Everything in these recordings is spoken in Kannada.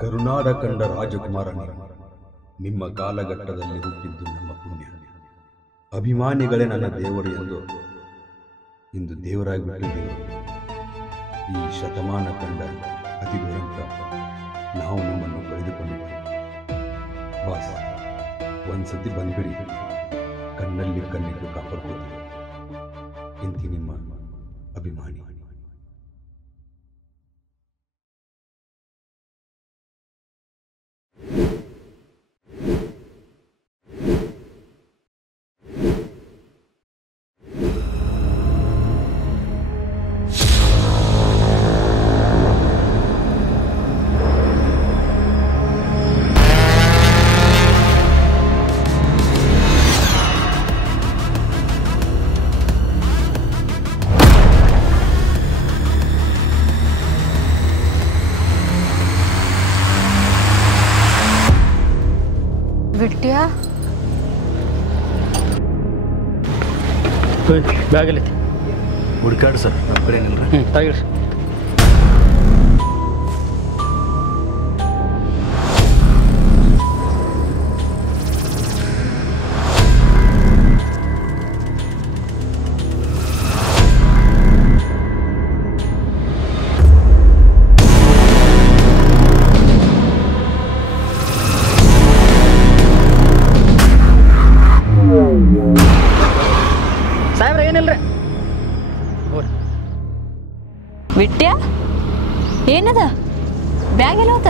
ಕರುನಾಡ ಕಂಡ ರಾಜಕುಮಾರನೇ, ನಿಮ್ಮ ಕಾಲಘಟ್ಟದಲ್ಲಿ ಹುಟ್ಟಿದ್ದು ನಮ್ಮ ಪುಣ್ಯ. ಅಭಿಮಾನಿಗಳೇ ನನ್ನ ದೇವರು ಎಂದು ಇಂದು ದೇವರಾಗಿ ಬಿಟ್ಟಿದ್ದೇವೆ. ಈ ಶತಮಾನ ಕಂಡ ಅತಿ ದುರಂತ ನಾವು ನಿಮ್ಮನ್ನು ಕಳೆದುಕೊಂಡಿದ್ದೇವೆ. ಬಾಸ್, ಒಂದ್ಸತಿ ಬಂದ್ಬಿಡಿ, ಕಣ್ಣಲ್ಲಿ ಕಣ್ಣಿಟ್ಟು ಕಾಪಾಡ್ಕೊಳ್ತೀವಿ. ಇಂತಿ ನಿಮ್ಮ ಅಭಿಮಾನಿ. ಬಿಟ್ಟಿಯಾ ಬ್ಯಾಗಲ್ಲಿ ಹುಡುಕಾಡು ಸರ್, ನಮ್ಮ ಕಡೆ ಏನಿಲ್ಲ. ಆಗಿರಿ ಸಾಹೇಬ್ರ ಏನಿಲ್ರಿ ಬಿಟ್ಟಿಯಾ ಏನದ ಬ್ಯಾಗ್ ಎಲ್ಲ ಹೋತ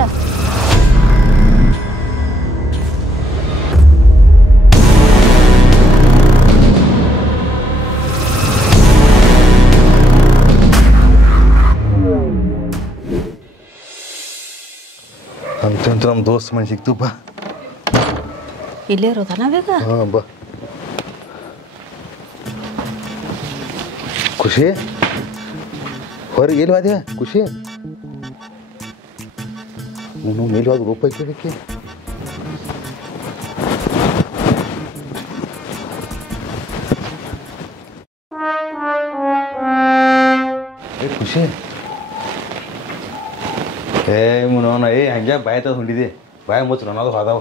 ಅಂತಂತ ನಮ್ಮ ದೋಸ್ತ್ ಮನೆ ಸಿಕ್ತು. ಬಾ, ಇಲ್ಲೇ ಇರೋದ ನಾವೀಗ. ಹಾಂ ಬಾ. ಖುಷಿ ಹೊರಗೆ ಎಲ್ಲಿ ವಾದ್ಯ? ಖುಷಿ ಅವನು ಮೇಲ್ವಾದ ರೂಪ ಐತದಕ್ಕೆ. ಖುಷಿ ಮುನೋನ ಹಂಗೆ ಬಾಯಿ ತಗ ಹೊಂಡಿದೆ. ಬಾಯಿ ಮುಚ್ಚ ನನ್ನದು ಅದಾವ.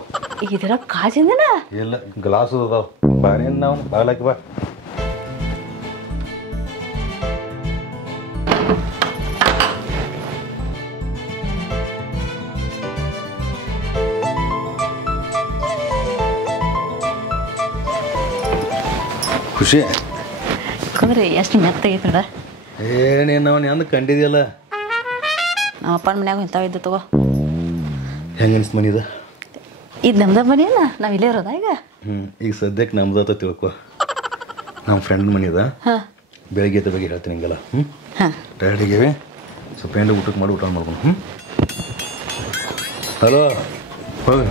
ಇದರ ಕಾಜಿಂದನ ಇಲ್ಲ ಗ್ಲಾಸ್ ಅದಾವ. ಬಾರಿ ನಾವು ಬಾಗ್ಲಾಕಿ ಬಾ. ಖುಷಿ ಕುಂದ್ರಿ ಎಷ್ಟು ಮೆತ್ತಗೈತೆ ನೋಡ. ಏನೇನು ಅವನು ಎಂದ ಕಂಡಿದೆಯಲ್ಲ. ನಮ್ಮ ಅಪ್ಪನ ಮನ್ಯಾಗ ಇಂಥವಿದ್ದು ತಗೋ. ಹೆಂಗೆ ಅನಿಸ್ತು ಮನಿದ? ಇದು ನಮ್ದ ಮನಿ ಅಲ್ಲ, ನಾವು ಇಲ್ಲೇ ಇರೋದ ಈಗ. ಈಗ ಸದ್ಯಕ್ಕೆ ನಮ್ದು ತಿಳ್ಕೊ. ನಮ್ಮ ಫ್ರೆಂಡ್ ಮನಿದ. ಹಾಂ, ಬೆಳಗ್ಗೆ ಎದ್ದ ಬಗ್ಗೆ ಹೇಳ್ತೀನಿ ಹಿಂಗೆಲ್ಲ. ಹಾಂ, ಟೈರ್ಡ್ ಆಗೇವೆ, ಸ್ವಲ್ಪ ಎಂಡ ಊಟಕ್ಕೆ ಮಾಡಿ ಊಟ ಮಾಡ್ಕೊಂಡು. ಹಲೋ ಹೋಗಿ.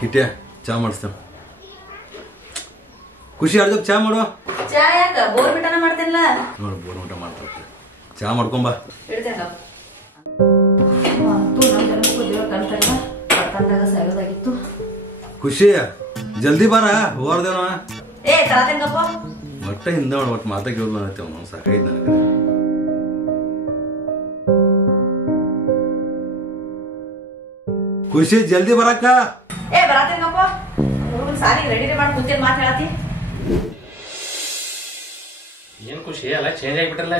ಕಿಟ್ಯ ಚಾ ಮಾಡಿಸ್ತೇನೆ. ಖುಷಿ ಅರ್ಧಕ್ಕೆ ಚಾ ಮಾಡುವ. ಚಾ ಯಾಕ ಬೋರ್ ಬಿಟ್ಟನ ಮಾಡ್ತೇನಲ್ಲ. ನೋಡಿ ಬೋರ್ ಊಟ ಮಾಡ್ತಾರೆ. ಚಾ ಮಾಡ್ಕೊಂಬ. ಸಾಯೋದಾಗಿತ್ತು. ಖುಷಿ ಜಲ್ದಿ ಬಾರ, ಹೋರ್ದೇವ. ಏ ತರತೇನಪ್ಪ ಒಟ್ಟ ಹಿಂದೆ ಮಾಡಿ ಒಟ್ಟು ಮಾತಾ ಕೇಳೋದು ಅನ್ನತ್ತೇವ ನಾವು. ಸಾಕೈತೆ ನನಗೆ. ಖುಷಿ ಜಲ್ದಿ ಬರಕ್ಕ. ಏ ಬರತೇನಪ್ಪ. ಸಾರಿ ರೆಡಿ ಮಾಡಿ ಕುಂತೇನ್ ಮಾತು ಹೇಳತಿ. ಏನು ಖುಷಿ ಎಲ್ಲ ಚೇಂಜ್ ಆಗಿಬಿಟ್ರಲ್ಲ.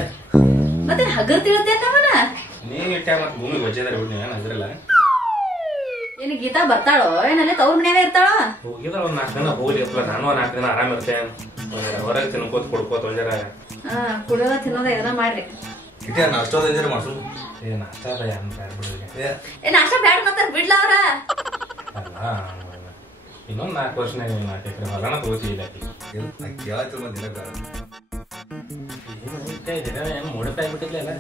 ಮತ್ತೆ ಹಗರ್ ತಿಳತ್ತೆ ಅವನ. ನೀವು ಇಟ್ಟ ಮತ್ತೆ ಭೂಮಿಗೆ ವಜ್ಜದಾರ ಬಿಡಿ, ಏನು ಹಗರಲ್ಲ. ಏನು ಗೀತಾ ಬರ್ತಾಳೋ ಏನಲ್ಲೇ ತವ್ರ ಮನ್ಯಾಗ ಇರ್ತಾಳೋ? ಹೋಗಿದ್ರ ಒಂದು 4 ದಿನ ಹೋಗ್ಲಿ ಅಪ್ಪ. ನಾನು 4 ದಿನ ಆರಾಮ ಇರ್ತೇನೆ. ಹೊರಗೆ ತಿನ್ಕೋತ ಕೊಡ್ಕೋತ ಒಂಜರ ಕುಡಿಯೋದ ತಿನ್ನೋದ ಇದನ್ನ ಮಾಡ್ರಿ. ಕಿಟ್ಯ ನಾಷ್ಟದ ಏನಾರ ಮಾಡ್ಸು. ಏ ನಾಷ್ಟ ಅದ ಏನು ಬ್ಯಾಡ ಬಿಡೋದಿಲ್ಲ. ಏ ನಾಷ್ಟ ಬ್ಯಾಡ ಮತ್ತ ಬಿಡ್ಲ ಅವ್ರ. ಅಲ್ಲ ಇನ್ನೊಂದು 4 ವರ್ಷನಾಗ 4 ಎಕರೆ ಹೊಲನ ತಗೋತಿಲ್ಲ. ಕೇಳತ್ತಿರ ದಿನ ಬೇಡ. ಏನು ಮೂಡಪ್ಪ ಆಗಿಬಿಟ್ಟಿಲ್ಲ.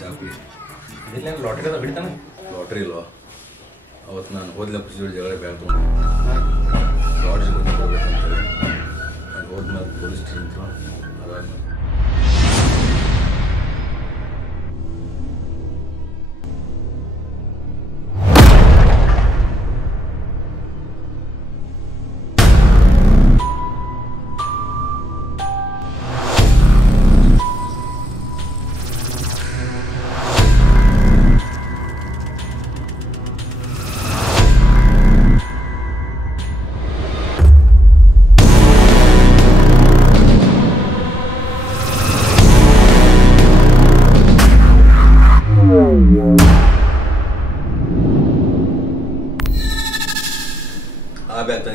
ಚಾ ಕುಡಿ. ಇದೆಲ್ಲ ಲಾಟ್ರಿ ಅದ ಬಿಡ್ತಾನೆ. ಲಾಟ್ರಿ ಇಲ್ವಾ? ಅವತ್ತು ನಾನು ಹೋದ್ಲ ಖುಷಿ ಜಗಳ ಬೇಡ ತೊಗೊಂಡು ಲಾಟ್ರಿ ಬರ್ಬೇಕಂತೇಳಿ ಅಲ್ಲಿ ಹೋದ್ಮೇಲೆ ಪೊಲೀಸ್ ಸ್ಟೇಷನ್ ಅದಾದ್ಮೇಲೆ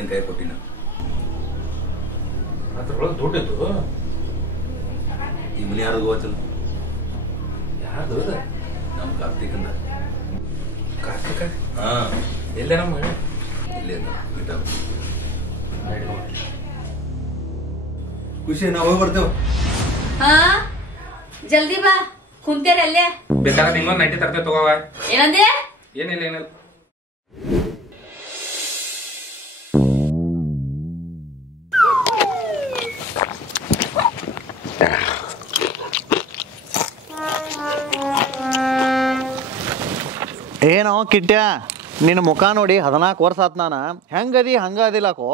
ನಿನ್ ಕೈ ಕೊಟ್ಟಿನ. ಅದ್ರೊಳಗೆ ದುಡ್ಡಿತ್ತು. ಈ ಮನೆ ಯಾರ್ದು ಗೊತ್ತಿಲ್ಲ. ಯಾರ್ದು? ನಮ್ಮ ಕಾರ್ತಿಕಂದ. ಕಾರ್ತಿಕ? ಹಾ, ಎಲ್ಲೇ ನಮ್ಮ ಇಲ್ಲೇ ಗಿಟ್ಟ. ಖುಷಿ, ನಾವು ಹೋಗಿ ಬರ್ತೇವೆ. ಹಾ, ಜಲ್ದಿ ಬಾ. ಕುಂತೇರ ಅಲ್ಲೇ. ಬೇಕಾದ್ರೆ ನಿಮ್ಮನ್ನ ನೈಟಿ ತರ್ತೇವೆ ತಗೋವ. ಏನಂದೆ? ಏನಿಲ್ಲ. ಏನೋ ಕಿಟ್ಟ್ಯ, ನಿನ್ನ ಮುಖ ನೋಡಿ 14 ವರ್ಷ ಆತ್. ನಾನು ಹೆಂಗದಿ ಹಂಗ ಅದಿಲ್ಲಕೋ.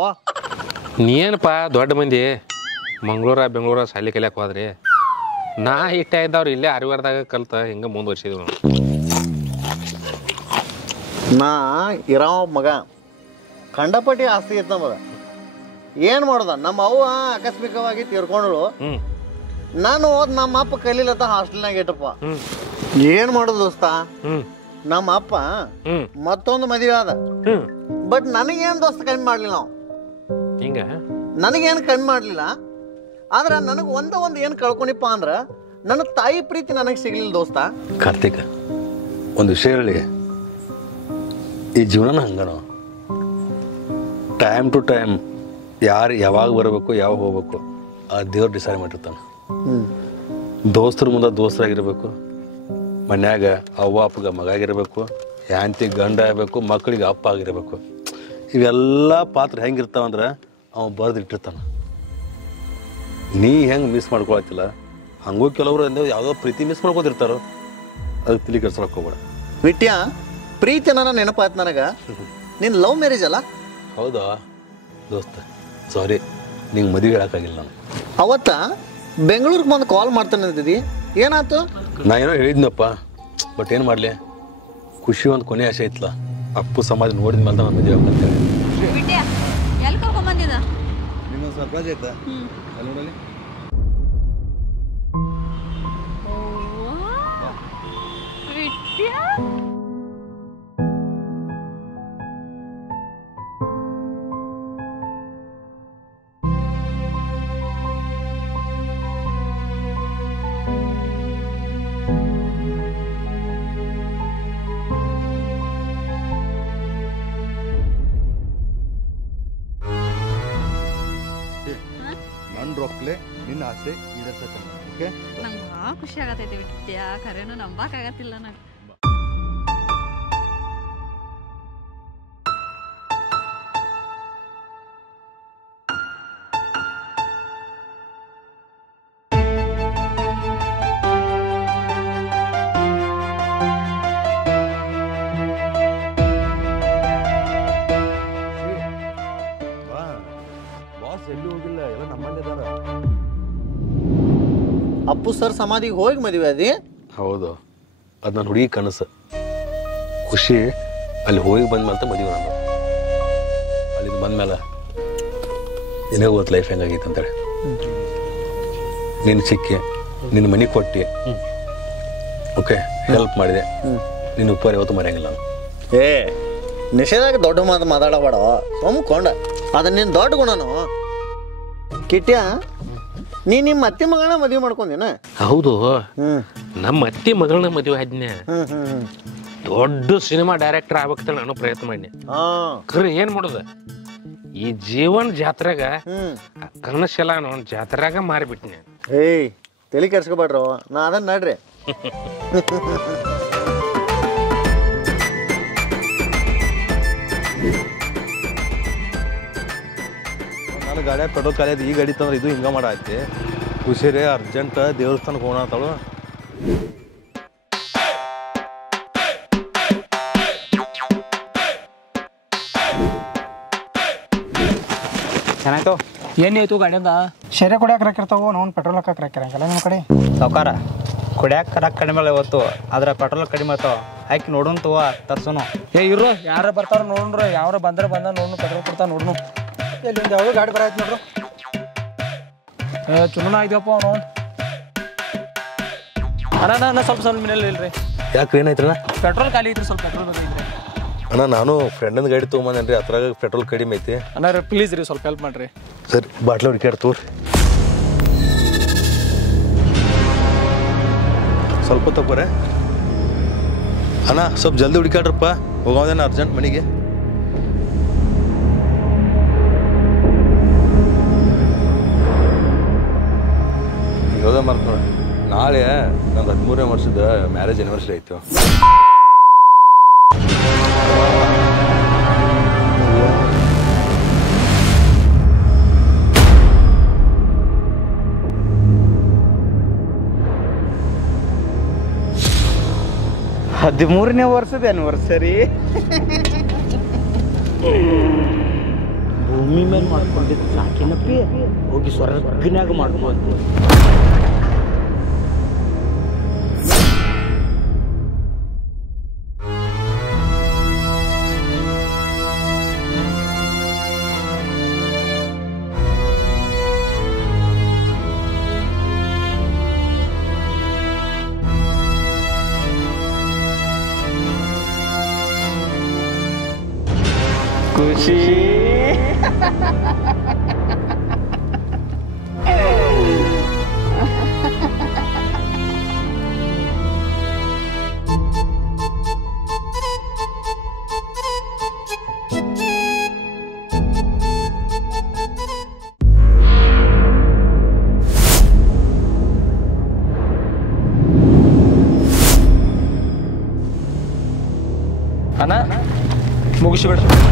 ನೀನಪ್ಪ ದೊಡ್ಡ ಮಂದಿ ಮಂಗಳೂರ ಬೆಂಗಳೂರ ಸಾಲಿ ಕಲಿಯಕ್ಕೆ ಹೋದ್ರಿ. ನಾ ಇಟ್ಟ ಇದ್ದವ್ರು ಇಲ್ಲೇ ಅರಿವಾರದಾಗ ಕಲ್ತ ಹಿಂಗೆ ಮುಂದುವರ್ಸಿದ್ವಿ. ನಾ ಇರೋ ಮಗ ಖಂಡಪಟ್ಟಿ ಆಸ್ತಿ ಇತ್ತು ನಮಗ. ಏನು ಮಾಡೋದ, ನಮ್ಮ ಅವ್ವ ಆಕಸ್ಮಿಕವಾಗಿ ತೀರ್ಕೊಂಡ್ರು. ನಾನು ಹೋದ್ ನಮ್ಮ ಅಪ್ಪ ಕಲೀಲತ್ತ ಹಾಸ್ಟೆಲ್ನಾಗ ಇಟ್ಟಪ್ಪ. ಏನು ಮಾಡೋದು ದೋಸ್ತ, ನಮ್ಮ ಅಪ್ಪ ಮತ್ತೊಂದು ಮದುವೆ ಆದ. ಬಟ್ ನನಗೇನು ದೋಸ್ತ ಕಮ್ಮಿ ಮಾಡ್ಲಿಲ್ಲ. ನಾವು ಹಿಂಗ ನನಗೇನು ಕಮ್ಮಿ ಮಾಡಲಿಲ್ಲ. ಆದ್ರೆ ನನಗೆ ಒಂದು ಏನು ಕಳ್ಕೊಂಡಿಪ್ಪ ಅಂದ್ರೆ ನನ್ನ ತಾಯಿ ಪ್ರೀತಿ ನನಗೆ ಸಿಗ್ಲಿಲ್ಲ ದೋಸ್ತ. ಕಾರ್ತಿಕ, ಒಂದು ವಿಷಯ ಹೇಳಿ, ಈ ಜೀವನ ಹಂಗನೋ. ಟೈಮ್ ಟು ಟೈಮ್ ಯಾರು ಯಾವಾಗ ಬರಬೇಕು ಯಾವಾಗ ಹೋಗ್ಬೇಕು ಆ ದೇವ್ರು ಡಿಸೈಡ್ ಮಾಡಿರ್ತಾನೆ. ದೋಸ್ತರ ಮುಂದೆ ದೋಸ್ತರಾಗಿರ್ಬೇಕು, ಮನ್ಯಾಗ ಅವ್ವ ಅಪ್ಪಗೆ ಮಗ ಆಗಿರ್ಬೇಕು, ಹ್ಯಾಂತಿ ಗಂಡ ಆಗಬೇಕು, ಮಕ್ಕಳಿಗೆ ಅಪ್ಪ ಆಗಿರ್ಬೇಕು. ಇವೆಲ್ಲ ಪಾತ್ರ ಹೆಂಗಿರ್ತಾವಂದ್ರೆ ಅವ ಬರೆದಿಟ್ಟಿರ್ತಾನೆ. ನೀ ಹೆಂಗೆ ಮಿಸ್ ಮಾಡ್ಕೊಳತ್ತಿಲ್ಲ ಹಂಗೂ ಕೆಲವರು ಅಂದ್ರೆ ಯಾವುದೋ ಪ್ರೀತಿ ಮಿಸ್ ಮಾಡ್ಕೊತಿರ್ತಾರೋ, ಅದಕ್ಕೆ ತಿಳಿ ಕೆಡ್ಸೋಕೆ ಹೋಗ್ಬೇಡ. ವಿಟ್ಯ, ಪ್ರೀತಿ ನನ್ನ ನೆನಪಾಯ್ತು ನನಗೆ. ನಿನ್ನ ಲವ್ ಮ್ಯಾರೇಜ್ ಅಲ್ಲ? ಹೌದಾ ದೋಸ್ತ, ಸಾರಿ, ನಿಂಗೆ ಮದುವೆ ಹೇಳೋಕ್ಕಾಗಿಲ್ಲ ನಾನು. ಅವತ್ತ ಬೆಂಗಳೂರಿಗೆ ಬಂದು ಕಾಲ್ ಮಾಡ್ತಾನೆ ಅಂತಿದ್ದಿ, ಏನಾಯ್ತು? ನಾ ಏನೋ ಹೇಳಿದ್ನಪ್ಪ, ಬಟ್ ಏನು ಮಾಡಲಿ, ಖುಷಿ ಒಂದು ಕೊನೆ ಆಸೆ ಐತ್ಲ. ಅಪ್ಪು ಸಮಾಜ ನೋಡಿದ ಮೇಲೆ ನಾನು ಮದುವೆ ಆಗ್ಬೇಕಂತೇಳಿ. ಎಲ್ಲಿ ಕರ್ಕೊಂಬಂದಿದ? ನಿಮ್ಮೊಂದು ಸರ್ಪ್ರೈಸ್ ಆಯ್ತಾ? ಅಲ್ಲಿ ನೋಡಲಿ. ನನ್ನ ರೊಕ್ಕಲೆ ನಿನ್ನ ಆಸೆ ಈಡೇರ್ಸಕ್ಕೆ. ಓಕೆ, ನಂಗೆ ಭಾಳ ಖುಷಿ ಆಗತೈತಿ ವಿಟ್ಯ, ಖರೇನು ನಂಬಕ್ಕಾಗತ್ತಿಲ್ಲ ನಂಗೆ. ಬಾಸ್ ಎಲ್ಲಿ ಹೋಗಿಲ್ಲ, ಎಲ್ಲ ನಮ್ಮಲ್ಲಿ ಇದಾರ. ಅಪ್ಪು ಸರ್ ಸಮಾಧಿಗೆ ಹೋಗಿ ಮದುವೆ ಅದಿ? ಹೌದು, ಅದು ನನ್ನ ಹುಡುಗಿ ಕನಸು. ಖುಷಿ ಅಲ್ಲಿ ಹೋಗಿ ಬಂದ್ಮೇಲೆ ಮದುವೆ ನಾನು. ಅಲ್ಲಿ ಬಂದ್ಮೇಲೆ ನಿನಗೆ ಗೊತ್ತು ಲೈಫ್ ಹೆಂಗಾಗೈತೆ ಅಂತೇಳಿ. ನಿನ್ನ ಸಿಕ್ಕಿ ನಿನ್ನ ಮನೆ ಕೊಟ್ಟು ಓಕೆ ಹೆಲ್ಪ್ ಮಾಡಿದೆ. ನಿನ್ನ ಉಪ್ಪಾರ ಯಾವತ್ತೂ ಮರೆಯಂಗಿಲ್ಲ ನಾನು. ಏ, ನಿಷೇಧಾಗ ದೊಡ್ಡ ಮಾತು ಮಾತಾಡಬೇಡ, ಸೊಮ್ಕೊಂಡ. ಅದು ನಿನ್ನ ದೊಡ್ಡ ಗುಣನು. ಕಿಟ್ಯ, ನೀ ನಿಮ್ಮ ಅತ್ತೆ ಮಗಳನ್ನ ಮದುವೆ ಮಾಡ್ಕೊಂದೇನ? ಹೌದು, ನಮ್ಮ ಅತ್ತಿ ಮಗಳನ್ನ ಮದುವೆ ಆದ್ನೆ. ದೊಡ್ಡ ಸಿನಿಮಾ ಡೈರೆಕ್ಟರ್ ಆಗ್ಬೇಕಂತ ನಾನು ಪ್ರಯತ್ನ ಮಾಡಿನಿ. ಖರೆ ಏನ್ ಮಾಡೋದು, ಈ ಜೀವನ ಜಾತ್ರೆಗ ಕನಸೆಲ್ಲ ನಾನು ಜಾತ್ರೆಗ ಮಾರಿಬಿಟ್ನಿ. ಏಯ್, ತಲೆ ಕೆಡ್ಸ್ಕೊಬೇಡ್ರು, ನಾ ಅದನ್ನ ನಡ್ರಿ. ನನ್ನ ಗಾಡಿಯಾಗ ಪೆಟ್ರೋಲ್ ಖಾಲಿ ಆಯ್ತು. ಈ ಗಾಡಿ ತಂದ್ರೆ ಇದು ಹಿಂಗೆ ಮಾಡಾಯ್ತಿ. ಖುಷಿರೇ ಅರ್ಜೆಂಟ್ ದೇವಸ್ಥಾನಕ್ಕೆ ಹೋಗೋಣ ಅಂತಾಳು. ಚೆನ್ನಾಯ್ತು. ಏನಾಯ್ತು ಗಾಡಿಯಿಂದ? ಶೇರೆ ಕುಡಿಯಾಕ ಹಾಕಿರ್ತಾವು, ನಾವು ಪೆಟ್ರೋಲ್ ಹಾಕಕ್ಕೆ ಹಾಕಿರಂಗಿಲ್ಲ ನಿಮ್ಮ ಕಡೆ. ಸಾವುಕಾರ ಕುಡಿಯಾಕ ರೊಕ್ಕ ಕಡಿಮೆ ಇವತ್ತು, ಆದ್ರೆ ಪೆಟ್ರೋಲ್ ಕಡಿಮೆ ಆಯ್ತಾವ. ಹಾಕಿ ನೋಡೋಣ ತಗೋ, ತರ್ಸೋನು. ಏ ಇರು, ಯಾರ ಬರ್ತಾರ ನೋಡ್ರಿ, ಯಾರು ಬಂದ್ರೆ ನೋಡ್ನು, ಪೆಟ್ರೋಲ್ ಕೊಡ್ತಾ ನೋಡ್ನು. ಎಲ್ಲಿಂದ ಯಾವ್ದು ಗಾಡಿ ಬರಾಯ್ತು ನೋಡ್ರು. ಚುನಾವಣೆ ಆಯ್ತಪ್ಪ ಅವನು. ಅಣ್ಣ ಸ್ವಲ್ಪ ಮನೇಲಿ ಇಲ್ರಿ. ಯಾಕೆ ಏನಾಯ್ತಣ್ಣ? ಪೆಟ್ರೋಲ್ ಖಾಲಿ ಐತ್ರಿ, ಸ್ವಲ್ಪ ಪೆಟ್ರೋಲ್ ಬೇಕಾಗಿದ್ರಿ. ಅಣ್ಣ ನಾನು ಫ್ರೆಂಡಿನ ಗಾಡಿ ತೊಗೊಂಬಂದೇನ್ರಿ ಅದ್ರಾಗ ಪೆಟ್ರೋಲ್ ಕಡಿಮೆ ಐತಿ. ಅಣ್ಣ ಪ್ಲೀಸ್ ರೀ ಸ್ವಲ್ಪ ಹೆಲ್ಪ್ ಮಾಡ್ರಿ. ಸರಿ ಬಾಟ್ಲಿ ಹುಡುಕ್ಯಾಡ ತೋರಿ ಸ್ವಲ್ಪ ತಗೋರೆ. ಅಣ್ಣ ಸ್ವಲ್ಪ ಜಲ್ದಿ ಹುಡುಕ್ಯಾಡ್ರಪ್ಪ, ಹೋಗೋದೇನ ಅರ್ಜೆಂಟ್ ಮನೆಗೆ. ಯೋಧ ಮರ್ತ ನೋಡಿ, ನಾಳೆ ನಂದು 13ನೇ ವರ್ಷದ ಮ್ಯಾರೇಜ್ ಆನಿವರ್ಸರಿ ಆಯಿತು. ಹದಿಮೂರನೇ ವರ್ಷದ ಆನಿವರ್ಸರಿ ಭೂಮಿ ಮೇಲೆ ಮಾಡ್ಕೊಂಡಿದ್ದು ಸಾಕಿನಪ್ಪಿ, ಹೋಗಿ ಸ್ವರ್ಗನ್ಯಾಗ ಮಾಡ್ಕೊಂಡು. ಖುಷಿ ಅಣ್ಣ ಮುಗಿಸ್ಬೇಡ್ರಿ.